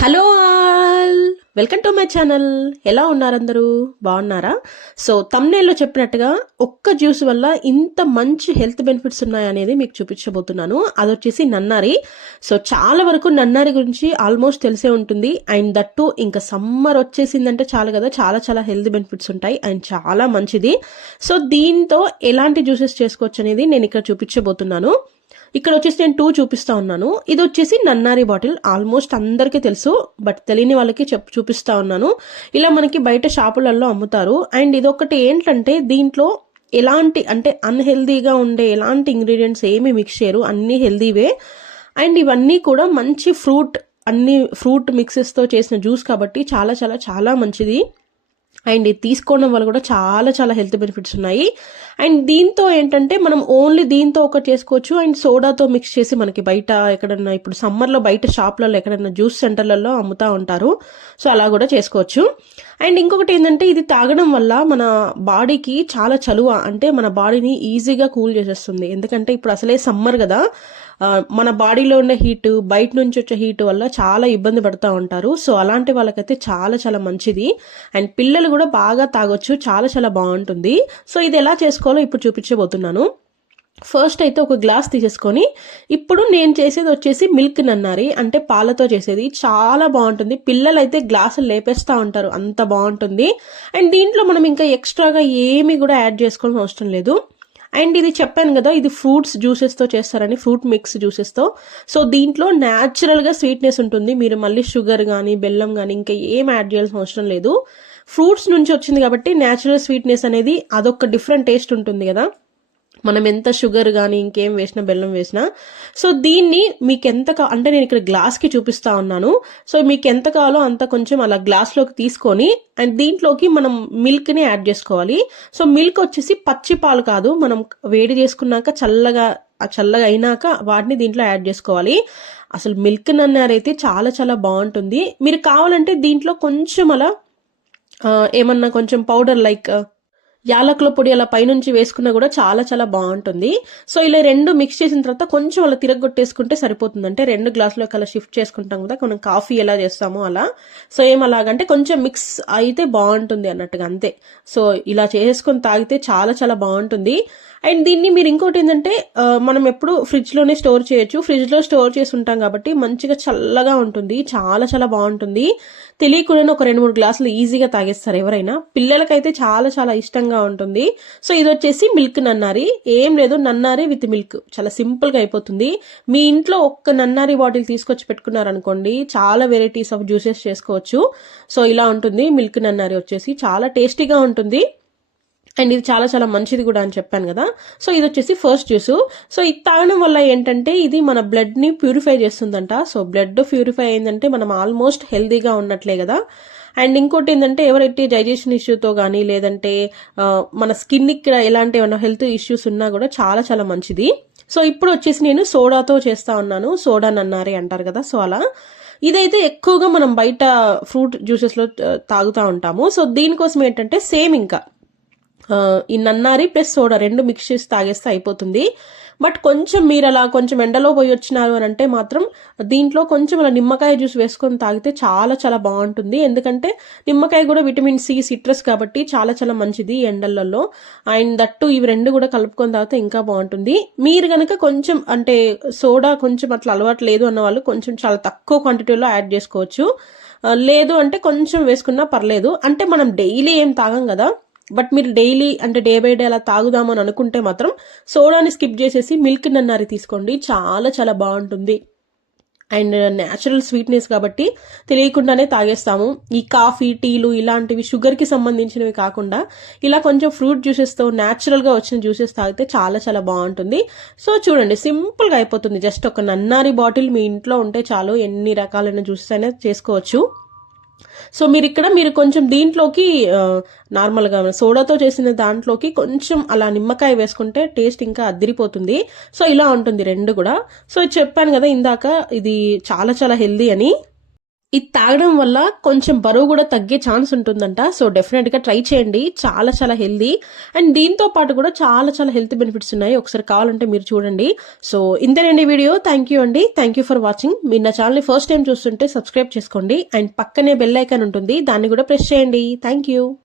Hello all, welcome to my channel. ఎలా ఉన్నారు అందరూ? బాగున్నారా? సో తమ్నేల్లో చెప్పినట్టుగా ఒక్క జ్యూస్ వల్ల ఇంత మంచి హెల్త్ బెనిఫిట్స్ ఉన్నాయనేది మీకు చూపించబోతున్నాను. అదొచ్చేసి నన్నారి. సో చాలా వరకు నన్నారి గురించి ఆల్మోస్ట్ తెలిసే ఉంటుంది. అండ్ దట్టు ఇంకా సమ్మర్ వచ్చేసిందంటే చాలు కదా, చాలా చాలా హెల్త్ బెనిఫిట్స్ ఉంటాయి అండ్ చాలా మంచిది. సో దీంతో ఎలాంటి జ్యూసెస్ చేసుకోవచ్చు అనేది నేను ఇక్కడ చూపించబోతున్నాను. ఇక్కడ వచ్చేసి నేను 2 చూపిస్తా ఉన్నాను. ఇది వచ్చేసి నన్నారి బాటిల్, ఆల్మోస్ట్ అందరికీ తెలుసు, బట్ తెలియని వాళ్ళకి చూపిస్తా ఉన్నాను. ఇలా మనకి బయట షాపులలో అమ్ముతారు. అండ్ ఇదొకటి ఏంటంటే దీంట్లో ఎలాంటి అంటే అన్హెల్దీగా ఉండే ఎలాంటి ఇంగ్రీడియంట్స్ ఏమి మిక్స్ చేయరు, అన్ని హెల్దీవే. అండ్ ఇవన్నీ కూడా మంచి అన్ని ఫ్రూట్ మిక్సెస్తో చేసిన జ్యూస్ కాబట్టి చాలా చాలా చాలా మంచిది. అండ్ ఇది తీసుకోవడం వల్ల కూడా చాలా చాలా హెల్త్ బెనిఫిట్స్ ఉన్నాయి. అండ్ దీంతో ఏంటంటే మనం ఓన్లీ దీంతో ఒకటి చేసుకోవచ్చు. అండ్ సోడాతో మిక్స్ చేసి మనకి బయట ఎక్కడన్నా ఇప్పుడు సమ్మర్లో బయట షాప్లలో ఎక్కడన్నా జ్యూస్ సెంటర్లలో అమ్ముతా ఉంటారు. సో అలా కూడా చేసుకోవచ్చు. అండ్ ఇంకొకటి ఏంటంటే ఇది తాగడం వల్ల మన బాడీకి చాలా చలువ, అంటే మన బాడీని ఈజీగా కూల్ చేసేస్తుంది. ఎందుకంటే ఇప్పుడు అసలే సమ్మర్ కదా, మన బాడీలో ఉన్న హీట్ బయట నుంచి వచ్చే హీట్ వల్ల చాలా ఇబ్బంది పడుతూ ఉంటారు. సో అలాంటి వాళ్ళకైతే చాలా చాలా మంచిది. అండ్ పిల్లలు కూడా బాగా తాగొచ్చు, చాలా చాలా బాగుంటుంది. సో ఇది ఎలా చేసుకోవాలో ఇప్పుడు చూపించబోతున్నాను. ఫస్ట్ అయితే ఒక గ్లాస్ తీసేసుకొని, ఇప్పుడు నేను చేసేది వచ్చేసి మిల్క్ నన్నారి, అంటే పాలతో చేసేది. చాలా బాగుంటుంది. పిల్లలు అయితే గ్లాసులు లేపేస్తూ ఉంటారు, అంత బాగుంటుంది. అండ్ దీంట్లో మనం ఇంకా ఎక్స్ట్రాగా ఏమి కూడా యాడ్ చేసుకోవాల్సిన అవసరం లేదు. అండ్ ఇది చెప్పాను కదా, ఇది ఫ్రూట్స్ జ్యూసెస్తో చేస్తారని, ఫ్రూట్ మిక్స్ జ్యూసెస్తో. సో దీంట్లో న్యాచురల్గా స్వీట్నెస్ ఉంటుంది. మీరు మళ్ళీ షుగర్ కానీ బెల్లం కానీ ఇంకా ఏం యాడ్ చేయాల్సిన అవసరం లేదు. ఫ్రూట్స్ నుంచి వచ్చింది కాబట్టి న్యాచురల్ స్వీట్నెస్ అనేది అదొక డిఫరెంట్ టేస్ట్ ఉంటుంది కదా, మనం ఎంత షుగర్ కానీ ఇంకేం వేసినా బెల్లం వేసినా. సో దీన్ని మీకు ఎంత అంటే నేను ఇక్కడ గ్లాస్కి చూపిస్తా ఉన్నాను. సో మీకు ఎంత కావాలో అంత కొంచెం అలా గ్లాస్లోకి తీసుకొని, అండ్ దీంట్లోకి మనం మిల్క్ని యాడ్ చేసుకోవాలి. సో మిల్క్ వచ్చేసి పచ్చి పాలు కాదు, మనం వేడి చేసుకున్నాక చల్లగా అయినాక వాటిని దీంట్లో యాడ్ చేసుకోవాలి. అసలు మిల్క్ నన్నారైతే చాలా చాలా బాగుంటుంది. మీరు కావాలంటే దీంట్లో కొంచెం అలా ఏమన్నా కొంచెం పౌడర్ లైక్ యాలకుల పొడి అలా పైనుంచి వేసుకున్నా కూడా చాలా చాలా బాగుంటుంది. సో ఇలా రెండు మిక్స్ చేసిన తర్వాత కొంచెం అలా తిరగొట్టేసుకుంటే సరిపోతుంది. అంటే 2 గ్లాసులోకి అలా షిఫ్ట్ చేసుకుంటాం కదా, మనం కాఫీ ఎలా చేస్తామో అలా. సో అలాగంటే కొంచెం మిక్స్ అయితే బాగుంటుంది అన్నట్టుగా, అంతే. సో ఇలా చేసుకొని తాగితే చాలా చాలా బాగుంటుంది. అండ్ దీన్ని మీరు ఇంకోటి ఏంటంటే మనం ఎప్పుడు ఫ్రిడ్జ్లోనే స్టోర్ చేయొచ్చు. ఫ్రిడ్జ్లో స్టోర్ చేసి ఉంటాం కాబట్టి మంచిగా చల్లగా ఉంటుంది, చాలా చాలా బాగుంటుంది. తెలియకుండానే ఒక 2-3 గ్లాసులు ఈజీగా తాగేస్తారు ఎవరైనా. పిల్లలకైతే చాలా చాలా ఇష్టంగా ఉంటుంది. సో ఇది వచ్చేసి మిల్క్ నన్నారి. ఏం లేదు, నన్నారి విత్ మిల్క్, చాలా సింపుల్గా అయిపోతుంది. మీ ఇంట్లో ఒక్క నన్నారి బాటిల్ తీసుకొచ్చి పెట్టుకున్నారనుకోండి, చాలా వెరైటీస్ ఆఫ్ జ్యూసెస్ చేసుకోవచ్చు. సో ఇలా ఉంటుంది మిల్క్ నన్నారి వచ్చేసి, చాలా టేస్టీగా ఉంటుంది. అండ్ ఇది చాలా చాలా మంచిది కూడా అని చెప్పాను కదా. సో ఇది వచ్చేసి ఫస్ట్ జ్యూస్. సో ఇది తాగడం వల్ల ఏంటంటే ఇది మన బ్లడ్ ని ప్యూరిఫై చేస్తుందంట. సో బ్లడ్ ప్యూరిఫై అయిందంటే మనం ఆల్మోస్ట్ హెల్దీగా ఉన్నట్లే కదా. అండ్ ఇంకోటి ఏంటంటే ఎవరైతే డైజెషన్ ఇష్యూతో కానీ లేదంటే మన స్కిన్ ఇక్కడ ఎలాంటి ఏమైనా హెల్త్ ఇష్యూస్ ఉన్నా కూడా చాలా చాలా మంచిది. సో ఇప్పుడు వచ్చేసి నేను సోడాతో చేస్తా ఉన్నాను. సోడా నన్నారి అంటారు కదా, సో అలా. ఇదైతే ఎక్కువగా మనం బయట ఫ్రూట్ జ్యూసెస్ లో తాగుతూ ఉంటాము. సో దీనికోసం ఏంటంటే సేమ్ ఇంకా ఈ నన్నారి ప్లస్ సోడా 2 మిక్స్ చేసి తాగేస్తే అయిపోతుంది. బట్ కొంచెం మీరు అలా కొంచెం ఎండలో పోయి వచ్చినారు అని అంటే మాత్రం దీంట్లో కొంచెం అలా నిమ్మకాయ జ్యూస్ వేసుకొని తాగితే చాలా చాలా బాగుంటుంది. ఎందుకంటే నిమ్మకాయ కూడా విటమిన్ సి, సిట్రస్ కాబట్టి చాలా చాలా మంచిది ఎండలలో. అండ్ దట్టు ఇవి 2 కూడా కలుపుకొని తాగితే ఇంకా బాగుంటుంది. మీరు కనుక కొంచెం అంటే సోడా కొంచెం అట్లా అలవాటు లేదు అన్న వాళ్ళు కొంచెం చాలా తక్కువ క్వాంటిటీలో యాడ్ చేసుకోవచ్చు. లేదు అంటే కొంచెం వేసుకున్నా పర్లేదు. అంటే మనం డైలీ ఏం తాగం కదా, బట్ మీరు డైలీ అంటే డే బై డే అలా తాగుదామని అనుకుంటే మాత్రం సోడాని స్కిప్ చేసేసి మిల్క్ నన్నారి తీసుకోండి, చాలా చాలా బాగుంటుంది. అండ్ న్యాచురల్ స్వీట్నెస్ కాబట్టి తెలియకుండానే తాగేస్తాము. ఈ కాఫీ, టీలు ఇలాంటివి షుగర్కి సంబంధించినవి కాకుండా ఇలా కొంచెం ఫ్రూట్ జ్యూసెస్తో న్యాచురల్గా వచ్చిన జ్యూసెస్ తాగితే చాలా చాలా బాగుంటుంది. సో చూడండి, సింపుల్గా అయిపోతుంది. జస్ట్ ఒక నన్నారి బాటిల్ మీ ఇంట్లో ఉంటే చాలు, ఎన్ని రకాలైన జ్యూసెస్ అయినా చేసుకోవచ్చు. సో మీరు కొంచెం దీంట్లోకి నార్మల్గా సోడాతో చేసిన దాంట్లోకి కొంచెం అలా నిమ్మకాయ వేసుకుంటే టేస్ట్ ఇంకా అదిరిపోతుంది. సో ఇలా ఉంటుంది 2 కూడా. సో చెప్పాను కదా ఇందాక, ఇది చాలా చాలా హెల్దీ అని. ఇది తాగడం వల్ల కొంచెం బరువు కూడా తగ్గే ఛాన్స్ ఉంటుందంట. సో డెఫినెట్ గా ట్రై చేయండి, చాలా చాలా హెల్దీ. అండ్ దీంతో పాటు కూడా చాలా చాలా హెల్త్ బెనిఫిట్స్ ఉన్నాయి, ఒకసారి కావాలంటే మీరు చూడండి. సో ఇంతేనండి వీడియో. థ్యాంక్ యూ అండి, థ్యాంక్ యూ ఫర్ వాచింగ్. మీరు నా ఛానల్ ని ఫస్ట్ టైం చూస్తుంటే సబ్స్క్రైబ్ చేసుకోండి, అండ్ పక్కనే బెల్ ఐకాన్ ఉంటుంది, దాన్ని కూడా ప్రెస్ చేయండి. Thank you.